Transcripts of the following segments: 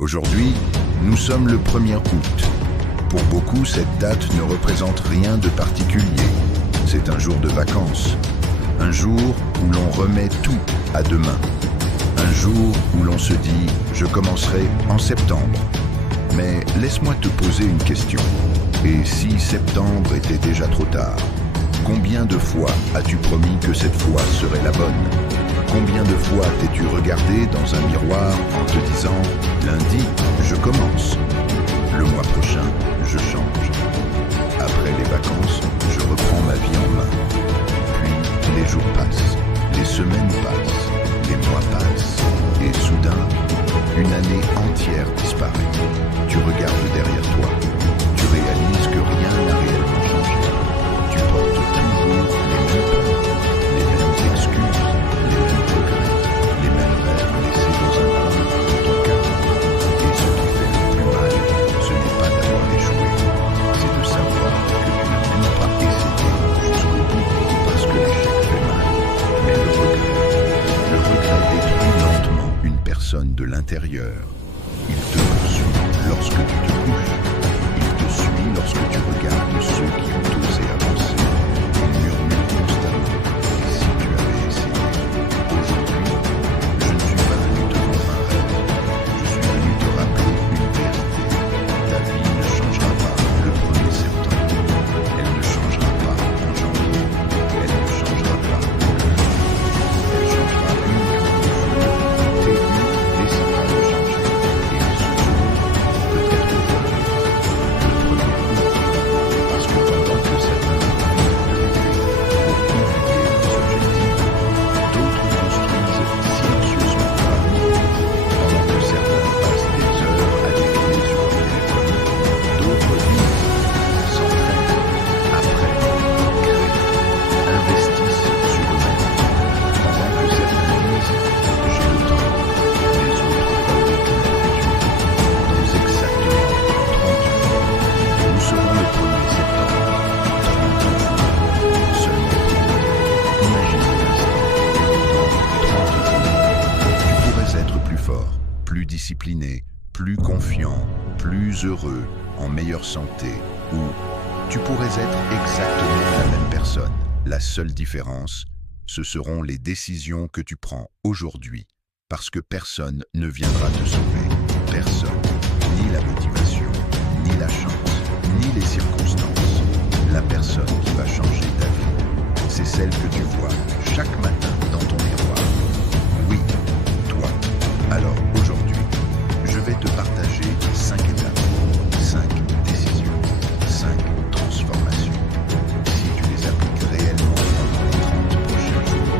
Aujourd'hui, nous sommes le 1er août. Pour beaucoup, cette date ne représente rien de particulier. C'est un jour de vacances. Un jour où l'on remet tout à demain. Un jour où l'on se dit « je commencerai en septembre ». Mais laisse-moi te poser une question. Et si septembre était déjà trop tard? Combien de fois as-tu promis que cette fois serait la bonne? Combien de fois t'es-tu regardé dans un miroir en te disant « lundi, je commence. Le mois prochain, je change. Après les vacances, je reprends ma vie en main. » Puis les jours passent, les semaines passent, les mois passent, et soudain, une année entière disparaît. Tu regardes derrière toi, tu réalises que rien n'a réellement changé. Tu portes toujours les mêmes peurs, les mêmes excuses, les mêmes regrets, les mêmes rêves laissés dans un coin de ton cœur. Et ce qui fait le plus mal, ce n'est pas d'avoir échoué, c'est de savoir que tu n'as même pas essayé jusqu'au bout parce que l'échec fait mal. Mais le regret détruit lentement une personne de l'intérieur. Il te poursuit lorsque tu te couches. Il te suit lorsque tu regardes ceux qui ont osé avancer. Il murmure constamment. Et si tu avais essayé? Aujourd'hui, je ne suis pas venu te vendre un rêve. Je suis venu te rappeler une vérité. Ta vie ne changera pas le 1er septembre. Elle ne changera pas en janvier. Elle ne changera pas en juin. Elle changera uniquement le jour où tes vies décidera de changer. Et en ce jour, peut-être aujourd'hui, le 1er août, parce que pendant que certains profitent de l'été pour compliquer leurs objectifs, d'autres construisent silencieusement leur avenir. Pendant que certains passent des heures à défiler sur leur téléphone, d'autres vivent, s'entraînent, apprennent, créent, investissent sur eux-mêmes. Pendant que certains disent « j'ai le temps », les autres fabriquent leur futur. Dans exactement 30 jours, nous serons le 1er septembre. 30 jours, seulement 30. Imagine un instant. Dans 30 jours, tu pourrais être plus fort, plus discipliné, plus confiant, plus heureux, en meilleure santé, ou tu pourrais être exactement la même personne. La seule différence, ce seront les décisions que tu prends aujourd'hui, parce que personne ne viendra te sauver. Personne, ni la motivation, ni la chance, ni les circonstances. La personne qui va changer ta vie, c'est celle que tu vois chaque matin dans ton miroir. Oui, toi. Alors aujourd'hui, je vais te partager 5 étapes, 5 décisions, 5 transformations. Si tu les appliques réellement pendant les 30 prochains jours,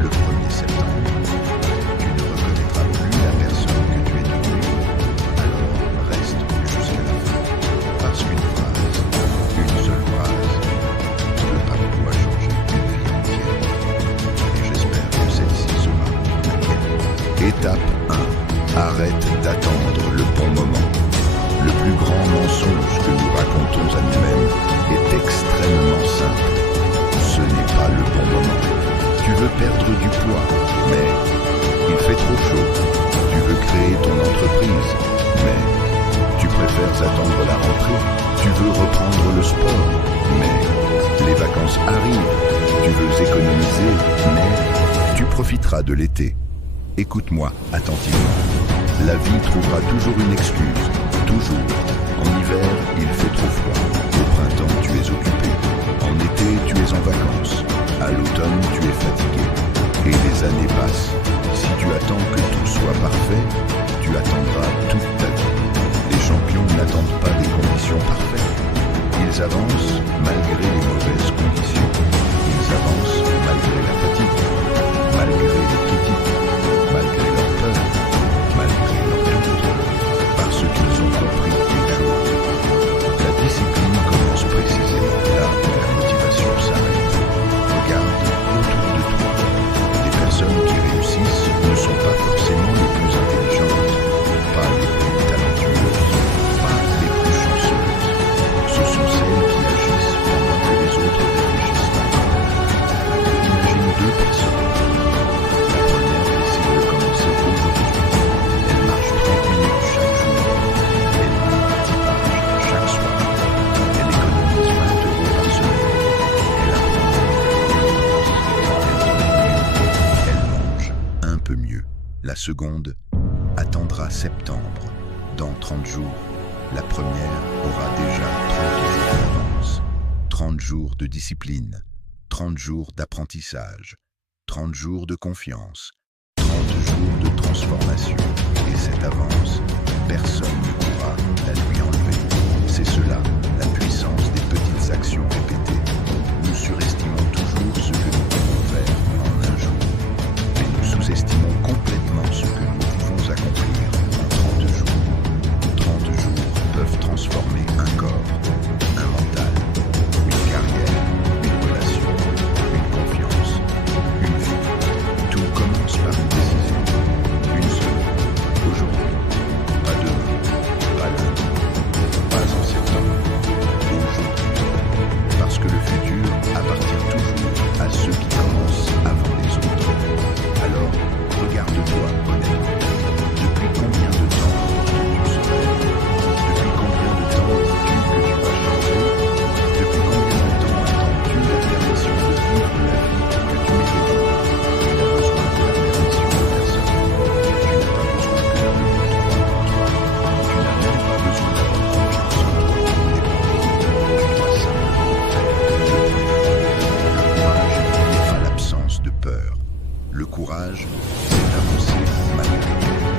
le 1er septembre, tu ne reconnaîtras plus la personne que tu es devenue. Alors reste jusqu'à la fin. Parce qu'une phrase, une seule phrase, peut parfois changer une vie entière. Et j'espère que celle-ci sera la tienne. Étape 1. Arrête d'attendre le bon moment. Le plus grand mensonge que nous racontons à nous-mêmes est extrêmement simple. Ce n'est pas le bon moment. Tu veux perdre du poids, mais il fait trop chaud. Tu veux créer ton entreprise, mais tu préfères attendre la rentrée. Tu veux reprendre le sport, mais les vacances arrivent. Tu veux économiser, mais tu profiteras de l'été. Écoute-moi attentivement. La vie trouvera toujours une excuse. Toujours. En hiver, il fait trop froid. Au printemps, tu es occupé. En été, tu es en vacances. À l'automne, tu es fatigué. Et les années passent. Si tu attends que tout soit parfait, tu attendras toute ta vie. Les champions n'attendent pas des conditions parfaites. Ils avancent malgré les mauvaises conditions. Ils avancent malgré la fatigue, malgré les critiques, malgré leur peur, malgré leur doute. Parce qu'ils ont compris une chose. La discipline commence précisément là où la motivation s'arrête. Regarde autour de toi. Des personnes qui réussissent ne sont pas forcément les plus intelligentes, pas les plus talentueuses, pas les plus chanceuses. Ce sont celles qui agissent seconde attendra septembre. Dans 30 jours, la première aura déjà 30 jours d'avance. 30 jours de discipline, 30 jours d'apprentissage, 30 jours de confiance, 30 jours de transformation. Et cette avance, personne ne pourra la lui enlever. C'est cela, la puissance des petites actions répétées. Nous surestimons toujours ce que nous pouvons faire en un jour, mais nous sous-estimons complètement ce que nous pouvons accomplir en 30 jours. 30 jours peuvent transformer un corps, un mental, une carrière, une relation, une confiance, une vie. Tout commence par une décision, une seule. Aujourd'hui, pas demain, pas lundi, pas en septembre, aujourd'hui. Parce que le futur appartient toujours à ceux qui commencent avant les autres. Alors, regarde-toi honnêtement. Depuis combien de temps tu serais? Depuis combien de temps dis-tu que tu vas changer? Depuis combien de temps attends-tu la permission de vivre la vie que tu mérites? Tu n'as besoin de la permission de personne. Tu n'as pas besoin que l'on le croie en toi. Tu n'as même pas besoin d'avoir confiance en toi pour dépendre. Tu dois simplement faire le premier. Le courage n'est pas l'absence de peur. Le courage, c'est avancer malgré elle.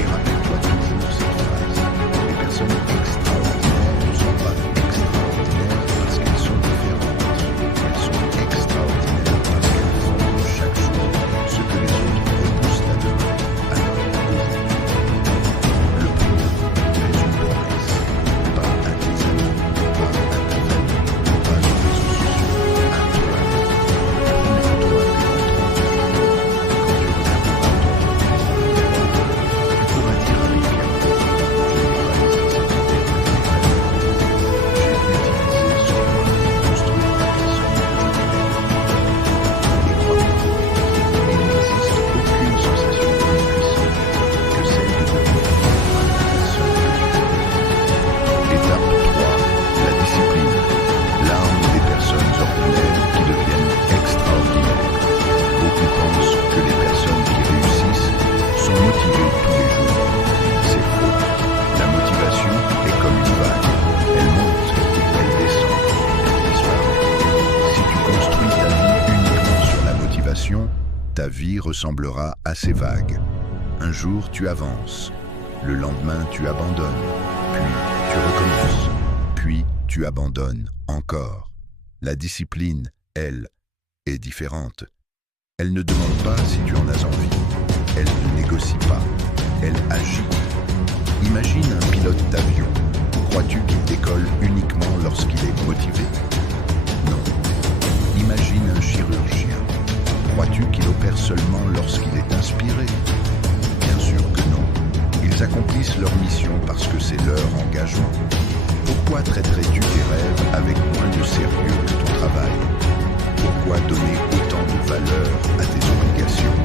Et rappelle-toi toujours cette phrase. Les personnes extraordinaires ne sont pas extraordinaires parce qu'elles sont différentes. Elles sont extraordinaires parce qu'elles font chaque jour ce que les autres repoussent à demain, alors aujourd'hui. Le premier est une promesse, pas à tes amis, pas à ta famille, pas aux réseaux sociaux, à toi-même. Promets-toi que dans 30 jours, quand tu regarderas ton portrait, tu pourras dire avec fierté, je n'ai pas hésité à tenter de faire la vérité. J'ai utilisé ce moyen pour construire la personne que je voulais devenir. Et crois-moi, il n'existe aucune sensation plus puissante que celle de devenir la personne que tu veux. Étape 3, la discipline. L'arme des personnes ordinaires qui deviennent extraordinaires. Beaucoup pensent que les personnes qui réussissent sont motivées tous les jours. C'est faux. La motivation est comme une vague. Elle monte, elle descend, elle disparaît. Si tu construis ta vie uniquement sur la motivation, ta vie ressemblera à ces vagues. Un jour, tu avances. Le lendemain, tu abandonnes. Puis, tu recommences. Puis, tu abandonnes encore. La discipline, elle, est différente. Elle ne demande pas si tu en as envie. Elle ne négocie pas. Elle agit. Imagine un pilote d'avion. Crois-tu qu'il décolle uniquement lorsqu'il est motivé? Non. Imagine un chirurgien. Crois-tu qu'il opère seulement lorsqu'il est inspiré? Bien sûr que non. Ils accomplissent leur mission parce que c'est leur engagement. Pourquoi traiterais-tu tes rêves avec moins de sérieux que ton travail? Pourquoi donner autant de valeur à tes obligations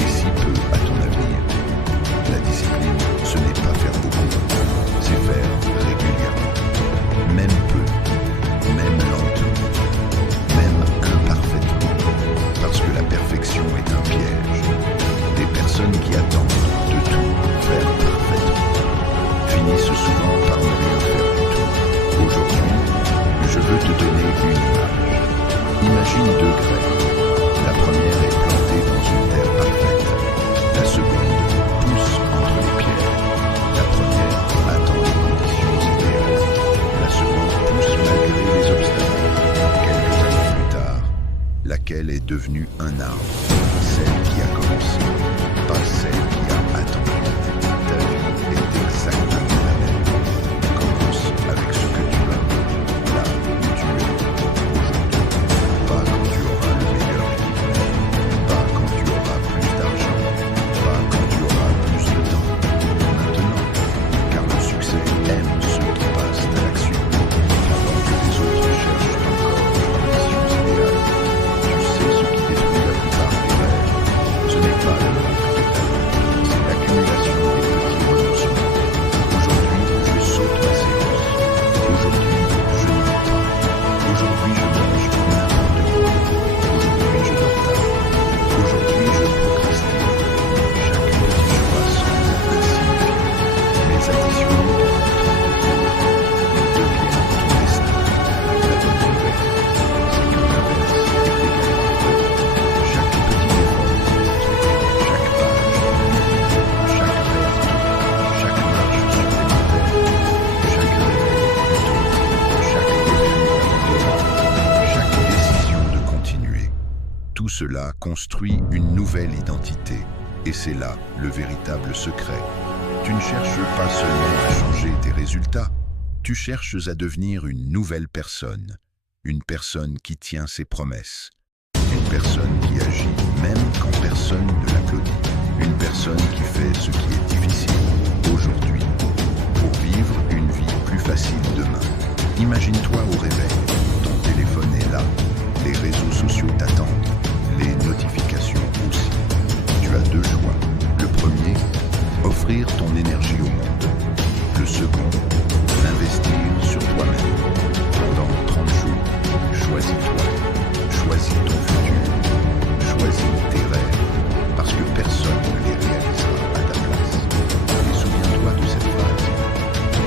et si peu à ton avenir? La discipline, ce n'est pas faire beaucoup, c'est faire régulièrement. Même peu, même lentement, même imparfaitement. Parce que la perfection est un piège. Des personnes qui attendent de tout faire parfaitement finissent souvent par ne rien faire du tout. Aujourd'hui, je veux te donner une image. Imagine 2 graines. La première est plantée dans une terre parfaite. La seconde pousse entre les pierres. La première attend les conditions idéales. La seconde pousse malgré les obstacles. Quelques années plus tard, laquelle est devenue un arbre? Celle qui a commencé, pas celle qui a attendu. Ta vie est exactement la même. Commence avec ce que tu as, là où tu es, aujourd'hui. Pas quand tu auras le meilleur équipement, pas quand tu auras plus d'argent, pas quand tu auras plus de temps. Maintenant, car le succès aime ceux qui passent à l'action. Avant que les autres cherchent encore les conditions idéales, tu sais ce qui détruit la plupart des rêves. Ce n'est pas la cela construit une nouvelle identité. Et c'est là le véritable secret. Tu ne cherches pas seulement à changer tes résultats, tu cherches à devenir une nouvelle personne. Une personne qui tient ses promesses. Une personne qui agit même quand personne ne l'applaudit. Une personne qui fait ce qui est difficile aujourd'hui pour vivre une vie plus facile demain. Imagine-toi au réveil. Ton téléphone est là. Les réseaux sociaux t'attendent. Les notifications aussi. Tu as deux choix. Le premier, offrir ton énergie au monde. Le second, l'investir sur toi-même. Pendant 30 jours, choisis-toi. Choisis ton futur. Choisis tes rêves. Parce que personne ne les réalisera à ta place. Et souviens-toi de cette phrase.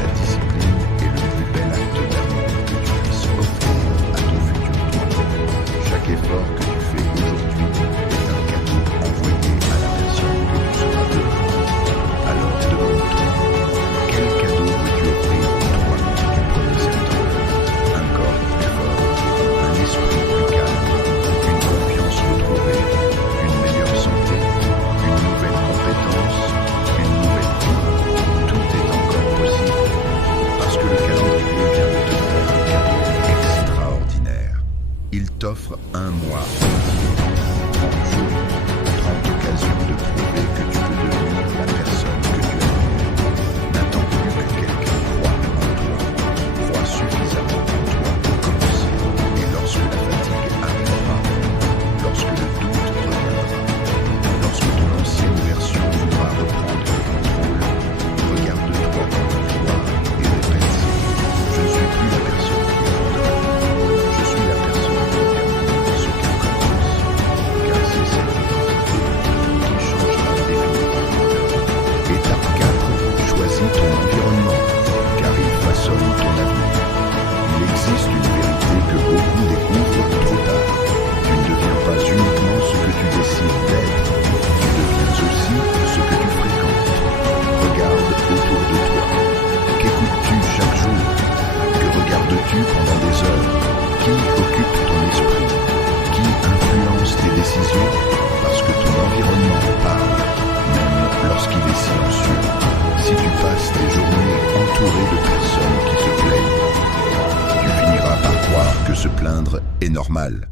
La discipline est le plus bel acte d'amour que tu puisses offrir à ton futur toi. Chaque effort que tu fais aujourd'hui est un cadeau envoyé à la personne que tu seras demain. Alors demande-toi, quel cadeau veux-tu offrir au toi du 1er septembre? Un corps plus fort, un esprit plus calme, une confiance retrouvée, une meilleure santé, une nouvelle compétence, une nouvelle vie. Tout est encore possible. Parce que le calendrier vient de te faire un cadeau extraordinaire. Il t'offre un mois, 30 jours, 30 occasions de prouver que tu peux devenir la personne que tu es. N'attends plus que quelqu'un croie en toi, croit suffisamment en toi pour commencer. Et lorsque la fatigue arrivera, lorsque le doute reviendra, lorsque ton ancienne version voudra reprendre le contrôle, regarde-toi dans le miroir et répète: je ne suis plus la personne qui abandonne, je suis la personne qui termine ce qu'elle commence. Car c'est cette identité qui changera définitivement. Étape 4, choisis ton environnement, car il façonne ton avenir. Il existe une vérité que beaucoup découvrent trop tard. Tu ne deviens pas uniquement ce que tu décides d'être, tu deviens aussi ce que tu fréquentes. Regarde autour de toi. Qu'écoutes-tu chaque jour? Que regardes-tu pendant des heures? Qui occupe ton esprit? Qui influence tes décisions? Parce que ton environnement parle, même lorsqu'il est silencieux. Si tu passes tes journées entouré de personnes qui se plaignent, tu finiras par croire que se plaindre est normal.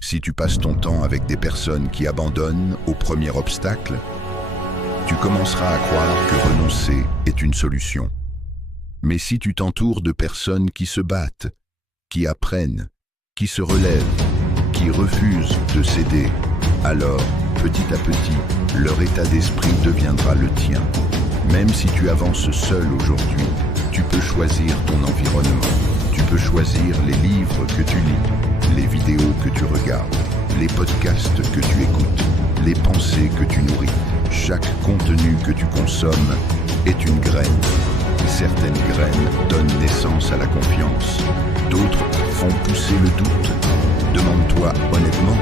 Si tu passes ton temps avec des personnes qui abandonnent au premier obstacle, tu commenceras à croire que renoncer est une solution. Mais si tu t'entoures de personnes qui se battent, qui apprennent, qui se relèvent, qui refusent de céder, alors, petit à petit, leur état d'esprit deviendra le tien. Même si tu avances seul aujourd'hui, tu peux choisir ton environnement. Tu peux choisir les livres que tu lis, les vidéos que tu regardes, les podcasts que tu écoutes, les pensées que tu nourris. Chaque contenu que tu consommes est une graine. Certaines graines donnent naissance à la confiance, d'autres font pousser le doute. Demande-toi honnêtement,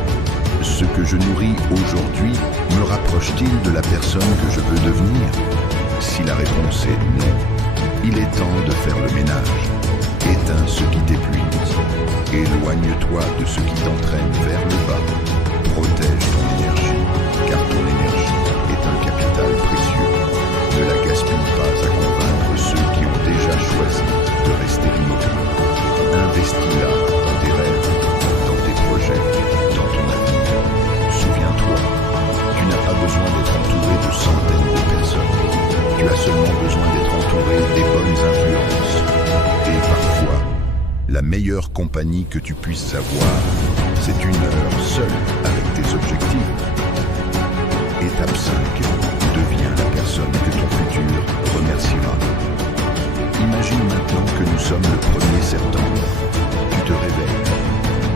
ce que je nourris aujourd'hui me rapproche-t-il de la personne que je veux devenir? Si la réponse est non, il est temps de faire le ménage. Éteins ce qui t'épuise. Éloigne-toi de ce qui t'entraîne vers le bas. Protège ton énergie, car ton énergie est un capital précieux. Ne la gaspille pas à convaincre ceux qui ont déjà choisi de rester immobiles. Investis-la dans tes rêves, dans tes projets, dans ton avenir. Souviens-toi, tu n'as pas besoin d'être entouré de centaines de personnes. Tu as seulement besoin d'être entouré des bonnes influences. Et parfois, la meilleure compagnie que tu puisses avoir, c'est une heure seule avec tes objectifs. Étape 5. Deviens la personne que ton futur remerciera. Imagine maintenant que nous sommes le 1er septembre. Tu te réveilles.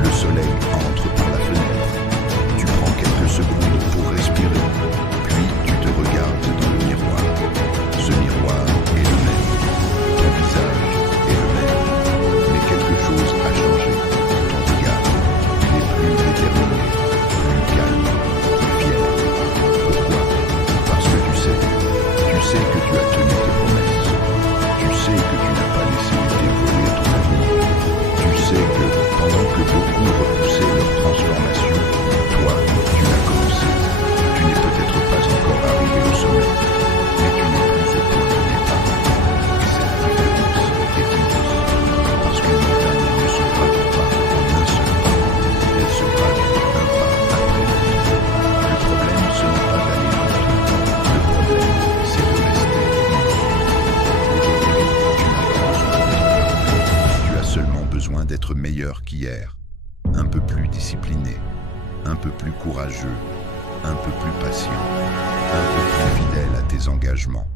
Le soleil entre par la fenêtre. Tu prends quelques secondes pour respirer. Puis tu te regardes dans le miroir. Ce miroir est le même. Ton visage est le même. Mais quelque chose a changé. Ton regard, il est plus déterminé, plus calme, plus fier. Pourquoi? Parce que tu sais que tu as tenu tes promesses. Tu sais que tu n'as pas laissé dévoler ton avenir. meilleur qu'hier, un peu plus discipliné, un peu plus courageux, un peu plus patient, un peu plus fidèle à tes engagements,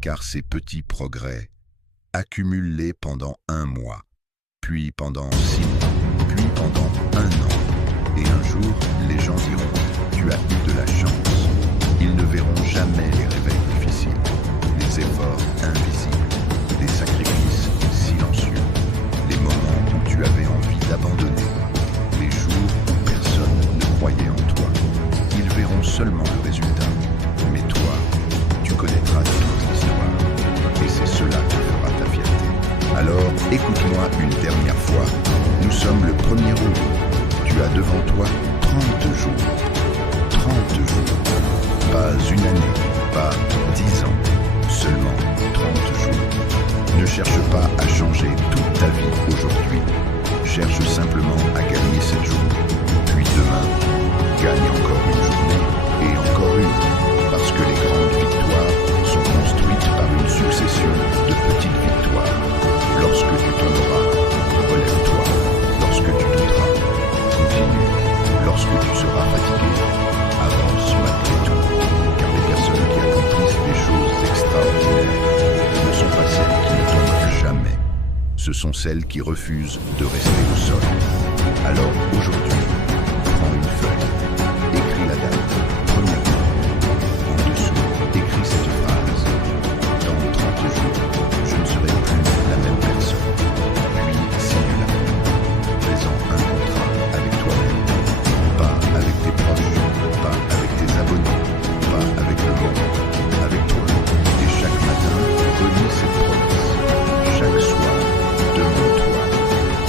car ces petits progrès, accumule-les pendant 1 mois, puis pendant 6 mois, puis pendant 1 an. Et un jour, les gens diront, tu as eu de la chance. Ils ne verront jamais les réveils difficiles, les efforts invisibles, les sacrifices silencieux, les moments où tu avais envie d'abandonner, les jours où personne ne croyait en toi. Ils verront seulement le résultat, mais toi, tu connaîtras toute l'histoire, et c'est cela qui fera ta fierté. Alors, écoute-moi une dernière fois, nous sommes le 1er août. Tu as devant toi 30 jours. 30 jours. Pas une année, pas 10 ans, seulement 30 jours. Ne cherche pas à changer toute ta vie aujourd'hui. Cherche simplement à gagner 7 jours. Puis demain, gagne encore une journée et encore une. Parce que les grandes victoires sont construites par une succession de petites victoires. Lorsque tu tomberas, relève-toi. Lorsque tu douteras, continue. Lorsque tu seras fatigué, avance malgré tout. Car les personnes qui accomplissent des choses extraordinaires ne sont pas celles qui ne tombent jamais. Ce sont celles qui refusent de rester au sol. Alors aujourd'hui, prends une feuille, écris la date, 1er mois. En dessous, écris cette phrase. Dans 30 jours, je ne serai plus la même personne. Puis signe-la. Fais-en un contrat avec toi-même. Pas avec tes proches, pas avec tes abonnés, pas avec le monde, avec toi. Et chaque matin, relis cette promesse. Chaque soir, demande-toi,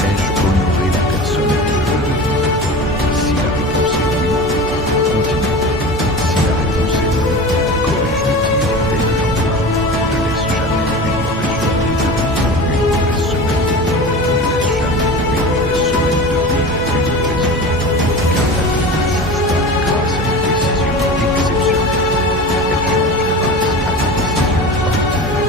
ai-je honoré la personne que je veux devenir? Si la réponse est oui, continue. Si la réponse est non, corrige le tir dès le lendemain. Ne laisse jamais une mauvaise journée devenir une mauvaise semaine. Ne laisse jamais une mauvaise semaine devenir une mauvaise vie. Car la vie ne change pas grâce à une décision exceptionnelle. Elle change grâce à des décisions ordinaires avec des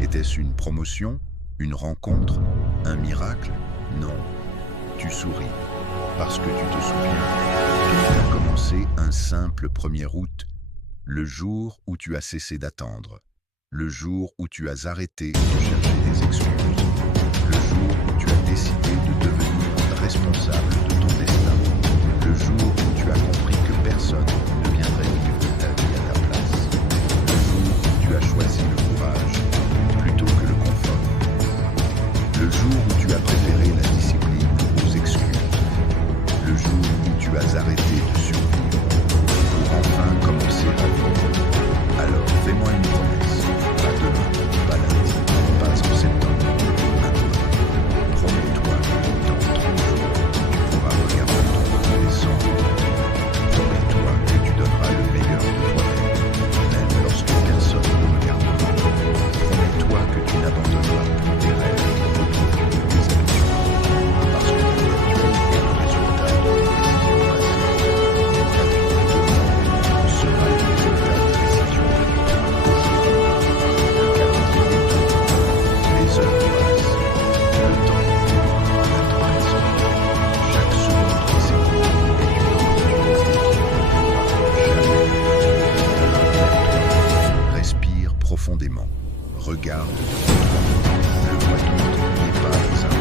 Était-ce une promotion? Une rencontre? Un miracle? Non. Tu souris. Parce que tu te souviens, tout a commencé un simple 1er août, le jour où tu as cessé d'attendre, le jour où tu as arrêté de chercher des excuses, le jour où tu as décidé de devenir responsable de ton destin, le jour où tu as compris que personne ne viendrait vivre ta vie à ta place, le jour où tu as choisi le courage plutôt que le confort, le jour où tu as préféré la discipline aux excuses, le jour où tu as arrêté de survivre pour enfin commencer à vivre. Alors fais-moi une promesse, pas demain, pas lundi, pas en septembre, maintenant. Promets-toi que dans 30 jours, tu pourras regarder ton compte descendre. Promets-toi que tu donneras le meilleur de toi-même, même lorsque personne ne regardera. Promets-toi que tu n'abandonneras plus tes rêves au profit de tes habitudes. Parce que ta vertu est le résultat de tes décisions passées. Ta vie de demain sera le résultat des décisions de aujourd'hui. Le calendrier tourne, les heures passent, le temps passe. Chaque seconde qui s'écoule est une opportunité qui ne reviendra jamais. Alors lève-toi, respire profondément, regarde devant toi. Le mois d'août n'est pas un